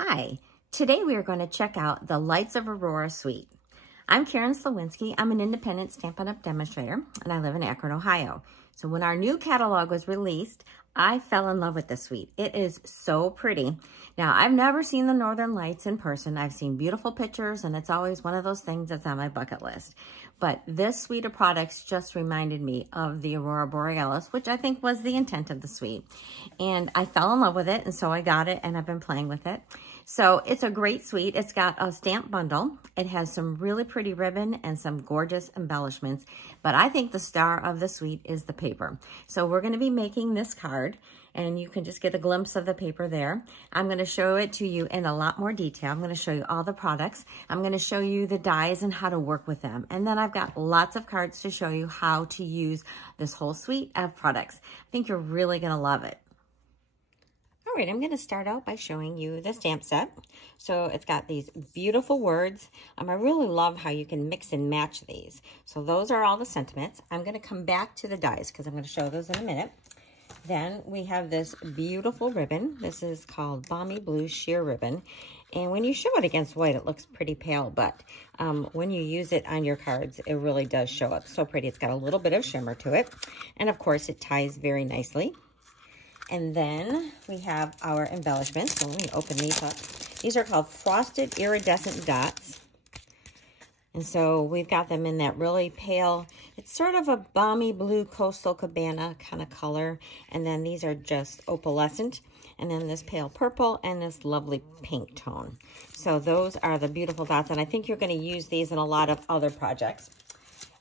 Hi, today we are going to check out the Lights of Aurora suite. I'm Karen Slawinski. I'm an independent Stampin' Up! Demonstrator, and I live in Akron, Ohio. So when our new catalog was released, I fell in love with this suite. It is so pretty. Now, I've never seen the Northern Lights in person. I've seen beautiful pictures, and it's always one of those things that's on my bucket list. But this suite of products just reminded me of the Aurora Borealis, which I think was the intent of the suite. And I fell in love with it, and so I got it, and I've been playing with it. So it's a great suite. It's got a stamp bundle. It has some really pretty ribbon and some gorgeous embellishments. But I think the star of the suite is the paper. So we're going to be making this card, and you can just get a glimpse of the paper there. I'm going to show it to you in a lot more detail. I'm going to show you all the products. I'm going to show you the dies and how to work with them. And then I've got lots of cards to show you how to use this whole suite of products. I think you're really going to love it. All right, I'm going to start out by showing you the stamp set. So it's got these beautiful words. I really love how you can mix and match these. So those are all the sentiments. I'm going to come back to the dies because I'm going to show those in a minute. Then we have this beautiful ribbon. This is called Balmy Blue Sheer Ribbon. And when you show it against white, it looks pretty pale, but when you use it on your cards, it really does show up so pretty. It's got a little bit of shimmer to it. And of course, it ties very nicely. And then we have our embellishments. So let me open these up. These are called Frosted Iridescent Dots. And so we've got them in that really pale, it's sort of a balmy blue coastal cabana kind of color. And then these are just opalescent. And then this pale purple and this lovely pink tone. So those are the beautiful dots. And I think you're going to use these in a lot of other projects.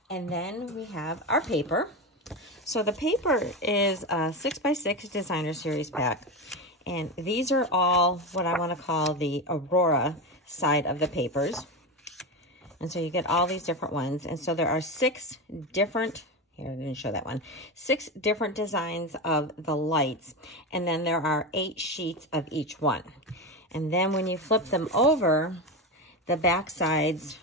And then we have our paper. So the paper is a 6x6 designer series pack. And these are all what I want to call the Aurora side of the papers. And so you get all these different ones. And so there are 6 different, here I didn't show that one, 6 different designs of the lights. And then there are 8 sheets of each one. And then when you flip them over, the back sides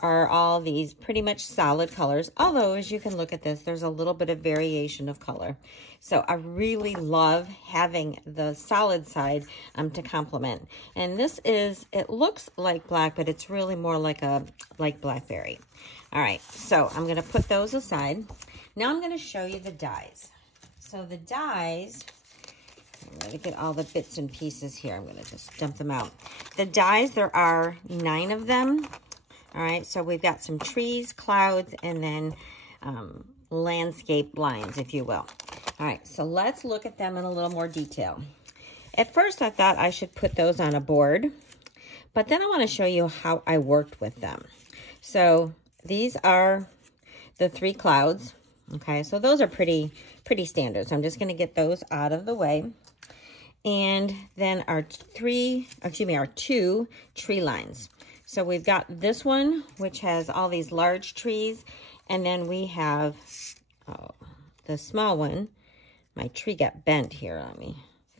are all these pretty much solid colors. Although, as you can look at this, there's a little bit of variation of color. So I really love having the solid side to complement. And this is, it looks like black, but it's really more like blackberry. All right, so I'm gonna put those aside. Now I'm gonna show you the dies. So the dies, I'm gonna get all the bits and pieces here. I'm gonna just dump them out. The dies, there are 9 of them. All right, so we've got some trees, clouds, and then landscape lines, if you will. All right, so let's look at them in a little more detail. At first, I thought I should put those on a board, but then I want to show you how I worked with them. So these are the 3 clouds. Okay, so those are pretty standard. So I'm just going to get those out of the way. And then our 2 tree lines. So we've got this one, which has all these large trees. And then we have the small one. My tree got bent here. Let me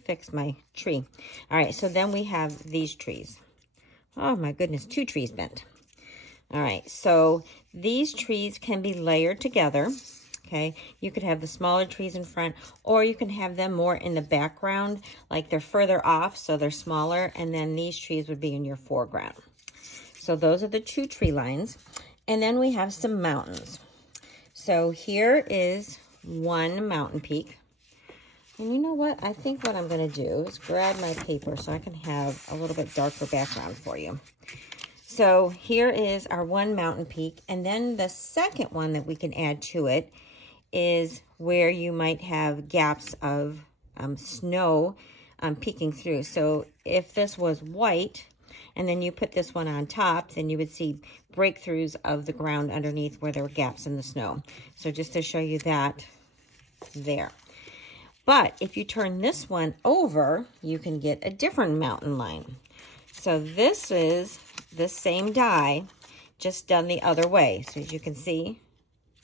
fix my tree. All right, so then we have these trees. Oh my goodness, 2 trees bent. All right, so these trees can be layered together. Okay, you could have the smaller trees in front, or you can have them more in the background, like they're further off, so they're smaller, and then these trees would be in your foreground. So those are the 2 tree lines. And then we have some mountains. So here is one mountain peak. And you know what? I think what I'm going to do is grab my paper so I can have a little bit darker background for you. So here is our one mountain peak. And then the second one that we can add to it is where you might have gaps of snow peeking through. So if this was white, and then you put this one on top, then you would see breakthroughs of the ground underneath where there were gaps in the snow. So just to show you that there. But if you turn this one over, you can get a different mountain line. So this is the same die, just done the other way. So as you can see,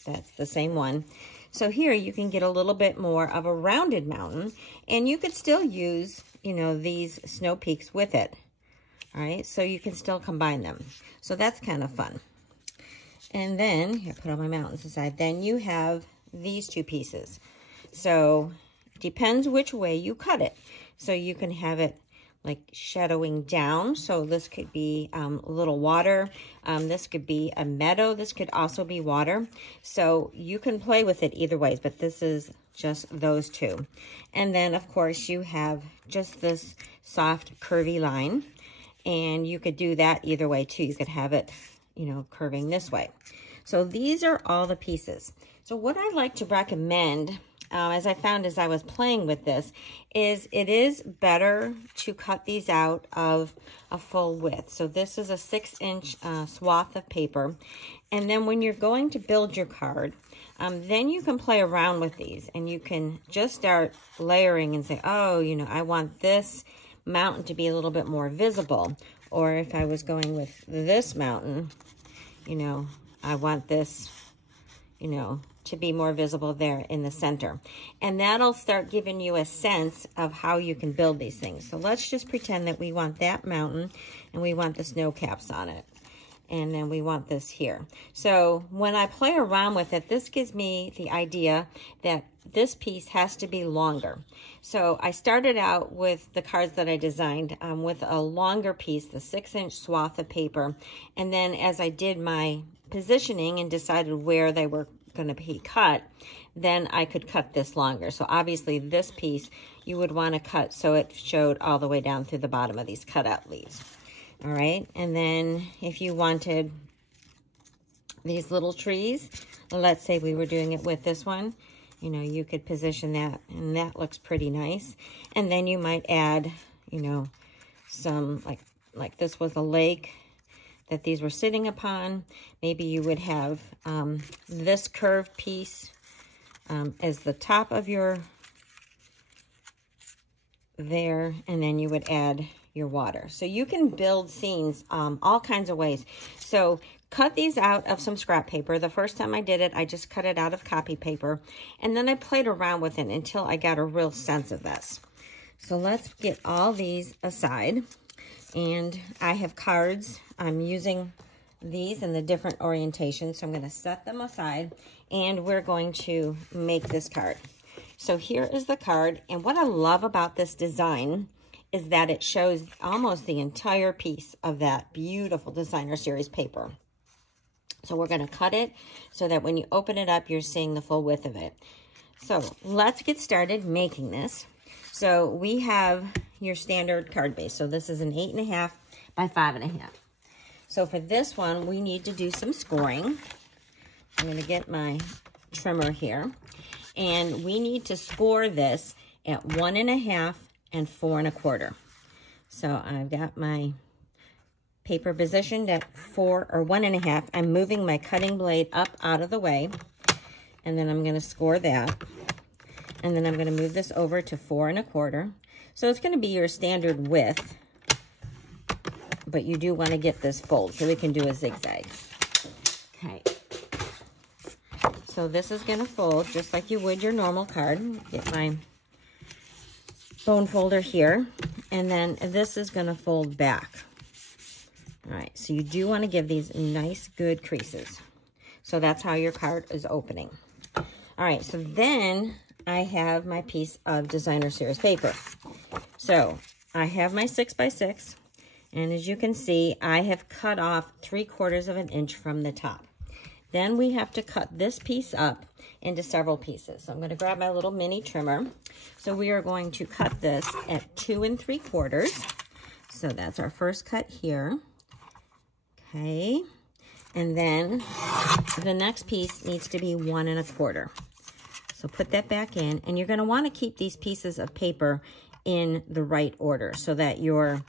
that's the same one. So here you can get a little bit more of a rounded mountain, and you could still use, you know, these snow peaks with it. All right, so you can still combine them. So that's kind of fun. And then, here, put all my mountains aside. Then you have these 2 pieces. So, depends which way you cut it. So you can have it like shadowing down. So this could be a little water. This could be a meadow. This could also be water. So you can play with it either ways, but this is just those two. And then of course you have just this soft curvy line, and you could do that either way too. You could have it, you know, curving this way. So these are all the pieces. So what I like to recommend, as I found as I was playing with this, is it is better to cut these out of a full width. So this is a 6-inch swath of paper. And then when you're going to build your card, then you can play around with these, and you can just start layering and say, oh, you know, I want this mountain to be a little bit more visible. Or if I was going with this mountain, you know, I want this, you know, to be more visible there in the center. And that'll start giving you a sense of how you can build these things. So let's just pretend that we want that mountain and we want the snow caps on it. And then we want this here. So when I play around with it, this gives me the idea that this piece has to be longer. So I started out with the cards that I designed with a longer piece, the 6-inch swath of paper. And then as I did my positioning and decided where they were going to be cut, then I could cut this longer. So obviously this piece you would want to cut so it showed all the way down through the bottom of these cutout leaves. All right, and then if you wanted these little trees, let's say we were doing it with this one, you know, you could position that, and that looks pretty nice. And then you might add, you know, some, like this was a lake that these were sitting upon. Maybe you would have this curved piece as the top of your there, and then you would add your water. So you can build scenes all kinds of ways. So cut these out of some scrap paper. The first time I did it, I just cut it out of copy paper, and then I played around with it until I got a real sense of this. So let's get all these aside. And I have cards. I'm using these in the different orientations, so I'm going to set them aside, and we're going to make this card. So here is the card, and what I love about this design is that it shows almost the entire piece of that beautiful designer series paper. So we're going to cut it so that when you open it up, you're seeing the full width of it. So let's get started making this. So we have your standard card base. So this is an 8.5 by 5.5. So for this one, we need to do some scoring. I'm going to get my trimmer here. And we need to score this at 1.5 and 4 1/4. So I've got my paper positioned at 4 or 1.5. I'm moving my cutting blade up out of the way, and then I'm going to score that. And then I'm going to move this over to 4 1/4. So it's going to be your standard width, but you do want to get this fold so we can do a zigzag. Okay. So this is going to fold just like you would your normal card. Get my bone folder here, and then this is going to fold back. All right, so you do want to give these nice, good creases. So that's how your card is opening. All right, so then I have my piece of designer series paper. So I have my 6x6, and as you can see, I have cut off 3/4 of an inch from the top. Then we have to cut this piece up into several pieces. So I'm going to grab my little mini trimmer. So we are going to cut this at 2 3/4. So that's our first cut here. Okay. And then the next piece needs to be 1 1/4. So put that back in, and you're going to want to keep these pieces of paper in the right order so that your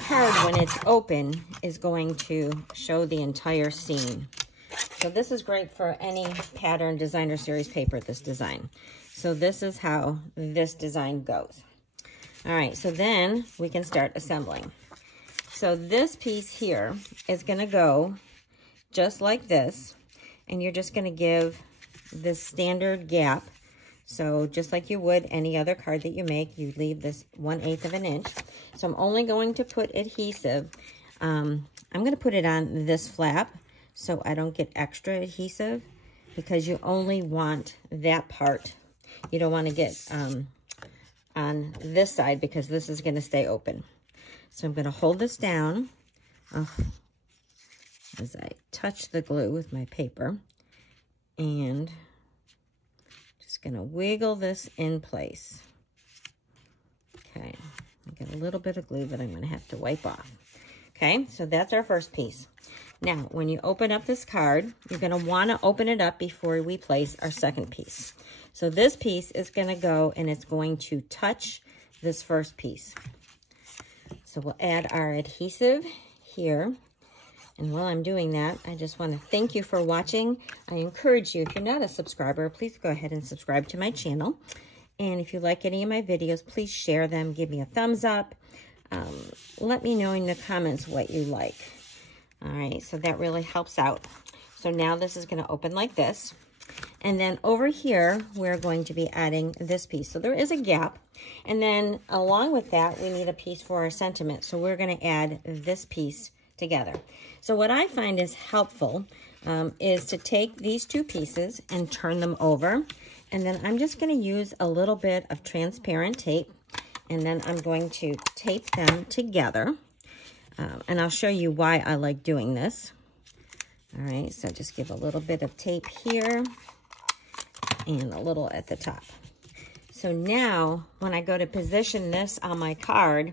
card, when it's open, is going to show the entire scene. So this is great for any pattern designer series paper, this design. So this is how this design goes. All right, so then we can start assembling. So this piece here is going to go just like this, and you're just going to give this standard gap. So just like you would any other card that you make, you leave this 1/8 of an inch. So I'm only going to put adhesive. I'm going to put it on this flap so I don't get extra adhesive, because you only want that part. You don't want to get on this side, because this is going to stay open. So I'm going to hold this down as I touch the glue with my paper, and just going to wiggle this in place. Okay, I got a little bit of glue that I'm going to have to wipe off. Okay, so that's our first piece. Now, when you open up this card, you're going to want to open it up before we place our second piece. So this piece is going to go, and it's going to touch this first piece. So we'll add our adhesive here. And while I'm doing that, I just want to thank you for watching. I encourage you, if you're not a subscriber, please go ahead and subscribe to my channel. And if you like any of my videos, please share them. Give me a thumbs up. Let me know in the comments what you like. All right, so that really helps out. So now this is going to open like this. And then over here, we're going to be adding this piece. So there is a gap. And then along with that, we need a piece for our sentiment. So we're going to add this piece together. So what I find is helpful is to take these two pieces and turn them over. And then I'm just going to use a little bit of transparent tape. And then I'm going to tape them together. And I'll show you why I like doing this. All right, so just give a little bit of tape here and a little at the top. So now when I go to position this on my card,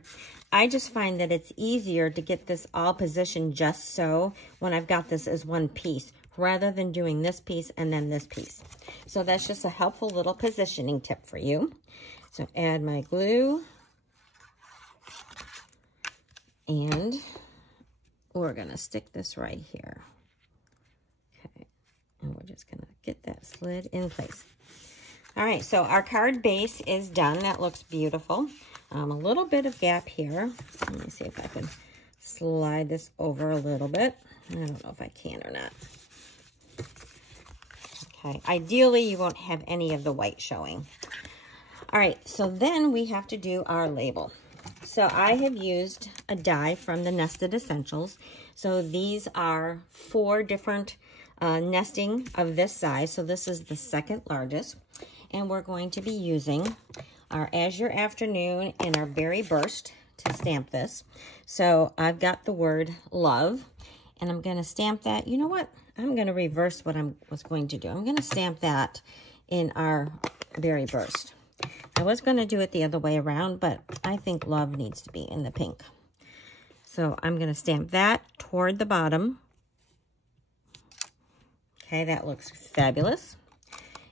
I just find that it's easier to get this all positioned just so when I've got this as one piece, rather than doing this piece and then this piece. So that's just a helpful little positioning tip for you. So add my glue. And we're going to stick this right here. Okay. And we're just going to get that slid in place. All right, so our card base is done. That looks beautiful. A little bit of gap here. Let me see if I can slide this over a little bit. I don't know if I can or not. Okay, ideally you won't have any of the white showing. All right, so then we have to do our label. So I have used a die from the Nested Essentials. So these are 4 different nesting of this size. So this is the second largest. And we're going to be using our Azure Afternoon and our Berry Burst to stamp this. So I've got the word love, and I'm going to stamp that. You know what? I'm going to reverse what I was going to do. I'm going to stamp that in our Berry Burst. I was going to do it the other way around, but I think love needs to be in the pink. So I'm going to stamp that toward the bottom. Okay, that looks fabulous.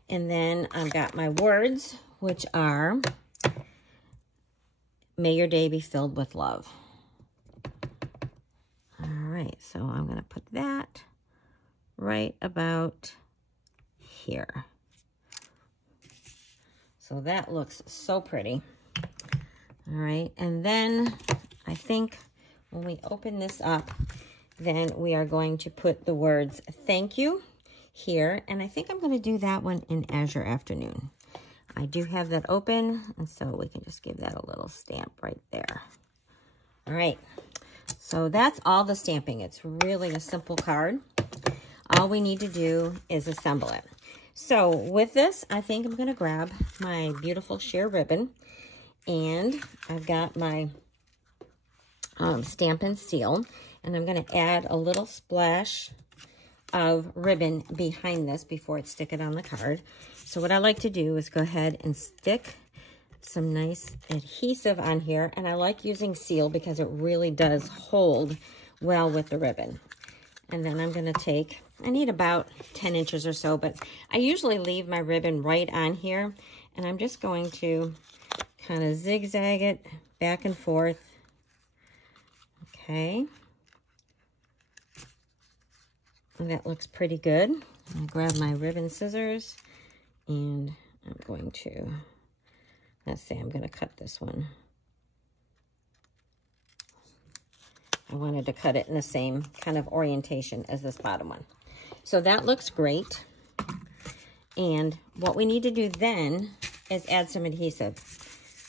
And then I've got my words, which are, may your day be filled with love. All right, so I'm going to put that right about here. So that looks so pretty. All right, and then I think when we open this up, then we are going to put the words thank you here. And I think I'm going to do that one in Azure Afternoon. I do have that open, and so we can just give that a little stamp right there. All right, so that's all the stamping. It's really a simple card. All we need to do is assemble it. So with this, I think I'm going to grab my beautiful sheer ribbon, and I've got my Stamp and Seal, and I'm going to add a little splash of ribbon behind this before I stick it on the card. So what I like to do is go ahead and stick some nice adhesive on here, and I like using Seal because it really does hold well with the ribbon. And then I'm going to take, I need about 10 inches or so, but I usually leave my ribbon right on here, and I'm just going to kind of zigzag it back and forth. Okay. And that looks pretty good. I grab my ribbon scissors, and I'm going to, let's say I'm going to cut this one. I wanted to cut it in the same kind of orientation as this bottom one. So that looks great. And what we need to do then is add some adhesive.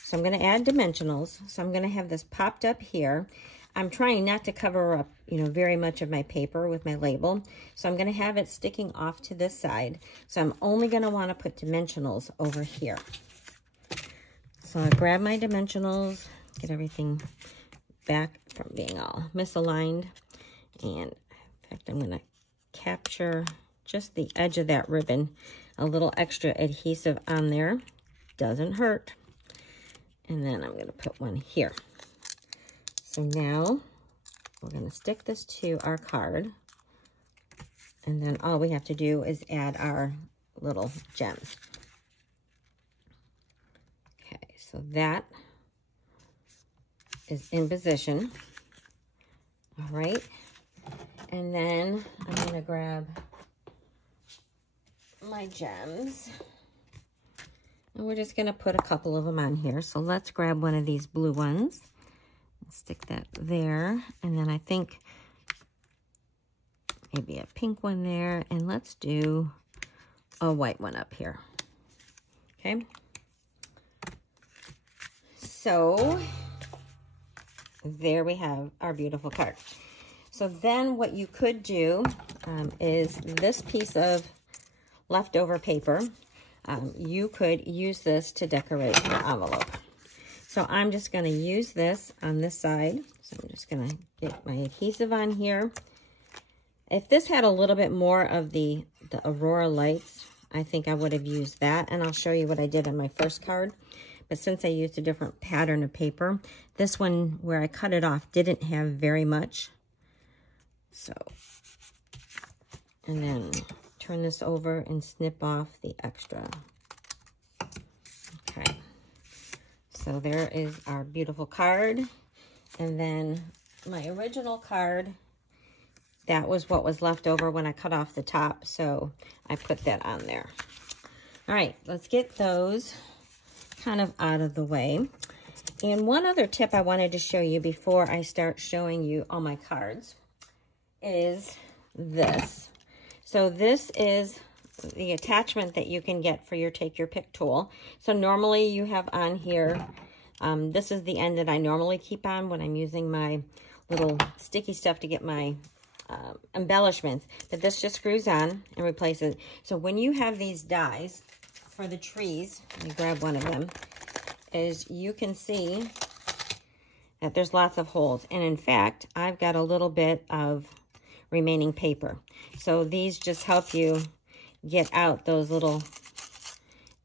So I'm going to add dimensionals. So I'm going to have this popped up here. I'm trying not to cover up, very much of my paper with my label. So I'm going to have it sticking off to this side. So I'm only going to want to put dimensionals over here. So I grab my dimensionals, get everything back from being all misaligned. And in fact, I'm going to capture just the edge of that ribbon. A little extra adhesive on there. Doesn't hurt. And then I'm going to put one here. So now we're going to stick this to our card. And then all we have to do is add our little gems. Okay, so that is in position. All right. And then I'm going to grab my gems. And we're just going to put a couple of them on here. So let's grab one of these blue ones. Stick that there. And then I think maybe a pink one there. And let's do a white one up here. Okay. So there we have our beautiful card. So then what you could do is this piece of leftover paper. You could use this to decorate your envelope. So I'm just going to use this on this side. So I'm just going to get my adhesive on here. If this had a little bit more of the Aurora lights, I think I would have used that. And I'll show you what I did on my first card. But since I used a different pattern of paper, this one where I cut it off didn't have very much. So, and then turn this over and snip off the extra. Okay. So there is our beautiful card. And then my original card, that was what was left over when I cut off the top. So I put that on there. All right, let's get those kind of out of the way. And one other tip I wanted to show you before I start showing you all my cards is this. So this is the attachment that you can get for your Take Your Pick tool. So normally you have on here, this is the end that I normally keep on when I'm using my little sticky stuff to get my embellishments. But this just screws on and replaces it. So when you have these dies for the trees, let me grab one of them, is you can see that there's lots of holes. And in fact, I've got a little bit of remaining paper. So these just help you get out those little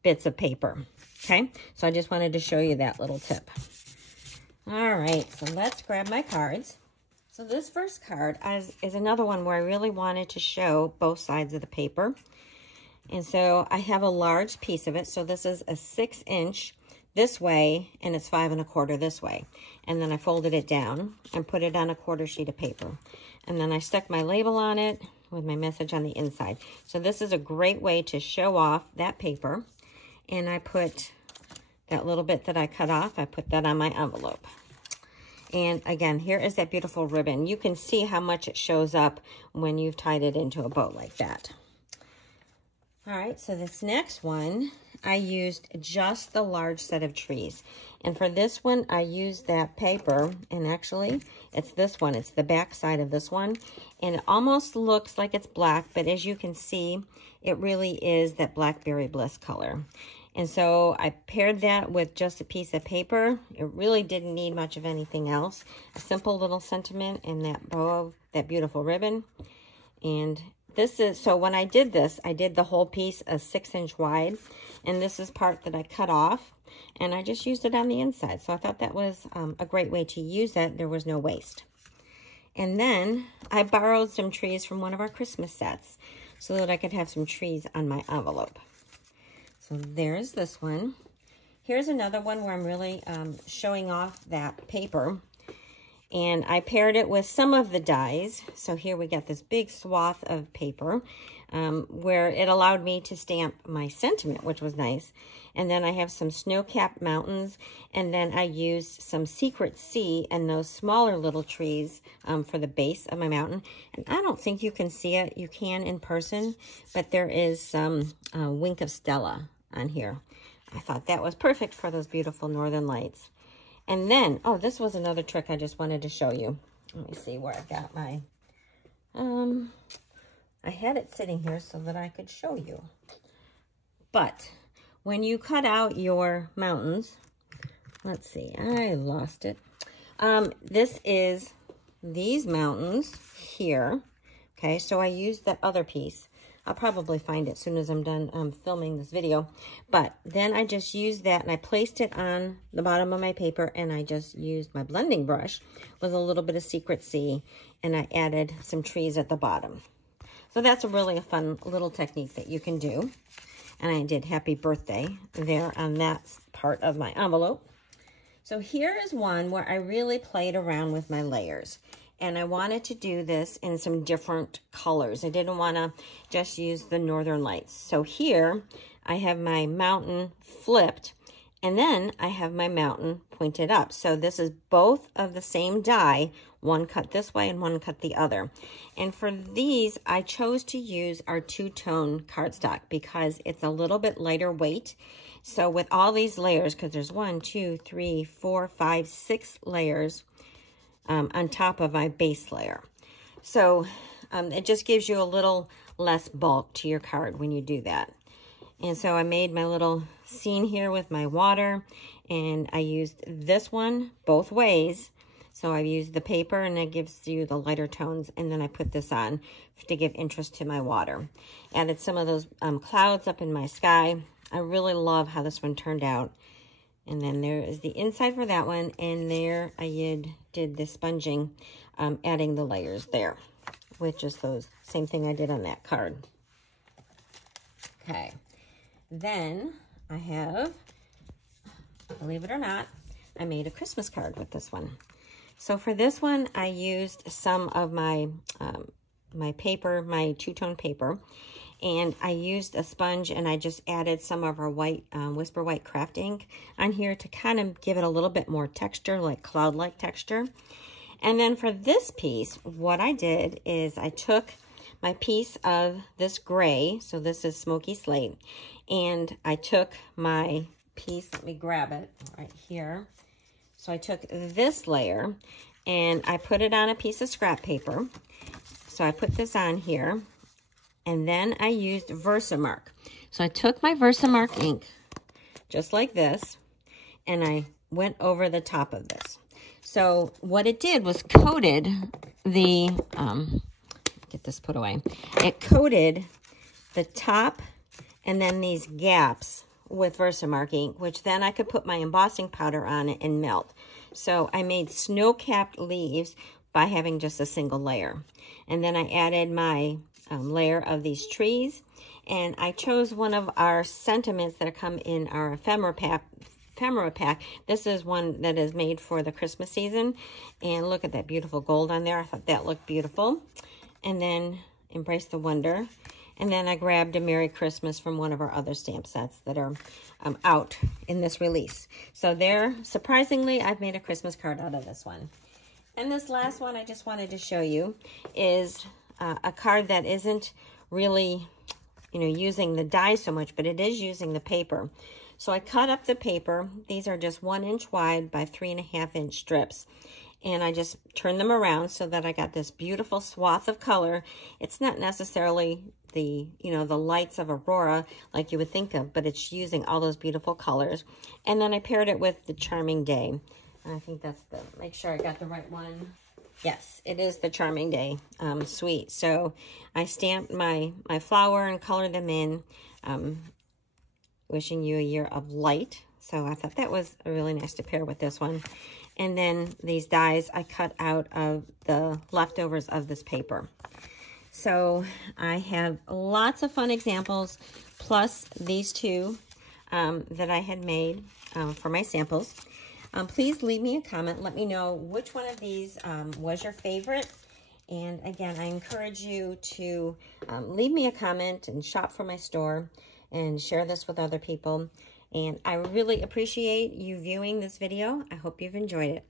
bits of paper. Okay, so I just wanted to show you that little tip. All right, so let's grab my cards. So this first card is another one where I really wanted to show both sides of the paper. And so I have a large piece of it. So this is a 6-inch this way, and it's 5 1/4 this way. And then I folded it down and put it on a 1/4 sheet of paper. And then I stuck my label on it with my message on the inside. So this is a great way to show off that paper. And I put that little bit that I cut off, I put that on my envelope. And again, here is that beautiful ribbon. You can see how much it shows up when you've tied it into a bow like that. All right, so this next one, I used just the large set of trees. And for this one, I used that paper, and actually, it's this one. It's the back side of this one. And it almost looks like it's black, but as you can see, it really is that Blackberry Bliss color. And so I paired that with just a piece of paper. It really didn't need much of anything else. A simple little sentiment and that bow of that beautiful ribbon. And this is, so when I did this, I did the whole piece a 6-inch wide. And this is part that I cut off. And I just used it on the inside. So I thought that was a great way to use it. There was no waste. And then I borrowed some trees from one of our Christmas sets so that I could have some trees on my envelope. So there's this one. Here's another one where I'm really showing off that paper. And I paired it with some of the dies. So here we got this big swath of paper where it allowed me to stamp my sentiment, which was nice. And then I have some snow-capped mountains. And then I used some Secret Sea and those smaller little trees for the base of my mountain. And I don't think you can see it. You can in person. But there is some Wink of Stella on here. I thought that was perfect for those beautiful northern lights. And then, oh, this was another trick I just wanted to show you. Let me see where I got my, I had it sitting here so that I could show you. But when you cut out your mountains, let's see, I lost it. This is these mountains here. Okay, so I used that other piece. I'll probably find it as soon as I'm done filming this video. But then I just used that and I placed it on the bottom of my paper, and I just used my blending brush with a little bit of Secret Sea, and I added some trees at the bottom. So that's really a fun little technique that you can do. And I did happy birthday there on that part of my envelope. So here is one where I really played around with my layers. And I wanted to do this in some different colors. I didn't want to just use the Northern Lights. So here I have my mountain flipped, and then I have my mountain pointed up. So this is both of the same die, one cut this way and one cut the other. And for these, I chose to use our two-tone cardstock because it's a little bit lighter weight. So with all these layers, because there's 1, 2, 3, 4, 5, 6 layers, on top of my base layer. So it just gives you a little less bulk to your card when you do that. And so I made my little scene here with my water, and I used this one both ways. So I used the paper, and it gives you the lighter tones, and then I put this on to give interest to my water. Added some of those clouds up in my sky. I really love how this one turned out. And then there is the inside for that one. And there I did the sponging, adding the layers there with just those. Same thing I did on that card. Okay. Then I have, believe it or not, I made a Christmas card with this one. So for this one, I used some of my, my paper, my two-tone paper. And I used a sponge, and I just added some of our white, Whisper White craft ink on here to kind of give it a little bit more texture, like cloud-like texture. And then for this piece, what I did is I took my piece of this gray, so this is Smoky Slate, and I took my piece, let me grab it right here. So I took this layer, and I put it on a piece of scrap paper. So I put this on here. And then I used Versamark. So I took my Versamark ink, just like this, and I went over the top of this. So what it did was coated the, get this put away. It coated the top and then these gaps with Versamark ink, which then I could put my embossing powder on it and melt. So I made snow-capped leaves by having just a single layer. And then I added my layer of these trees, and I chose one of our sentiments that come in our ephemera pack. This is one that is made for the Christmas season, and look at that beautiful gold on there. I thought that looked beautiful. And then Embrace the Wonder, and then I grabbed a Merry Christmas from one of our other stamp sets that are out in this release. So there, surprisingly, I've made a Christmas card out of this one. And this last one I just wanted to show you is a card that isn't really, using the die so much, but it is using the paper. So I cut up the paper. These are just 1 inch wide by 3.5 inch strips. And I just turned them around so that I got this beautiful swath of color. It's not necessarily the, the lights of Aurora like you would think of, but it's using all those beautiful colors. And then I paired it with the Charming Day. And I think that's make sure I got the right one. Yes, it is the Charming Day suite. So I stamped my flower and colored them in, wishing you a year of light. So I thought that was really nice to pair with this one. And then these dies I cut out of the leftovers of this paper. So I have lots of fun examples, plus these two that I had made for my samples. Please leave me a comment. Let me know which one of these was your favorite. And again, I encourage you to leave me a comment and shop for my store and share this with other people. And I really appreciate you viewing this video. I hope you've enjoyed it.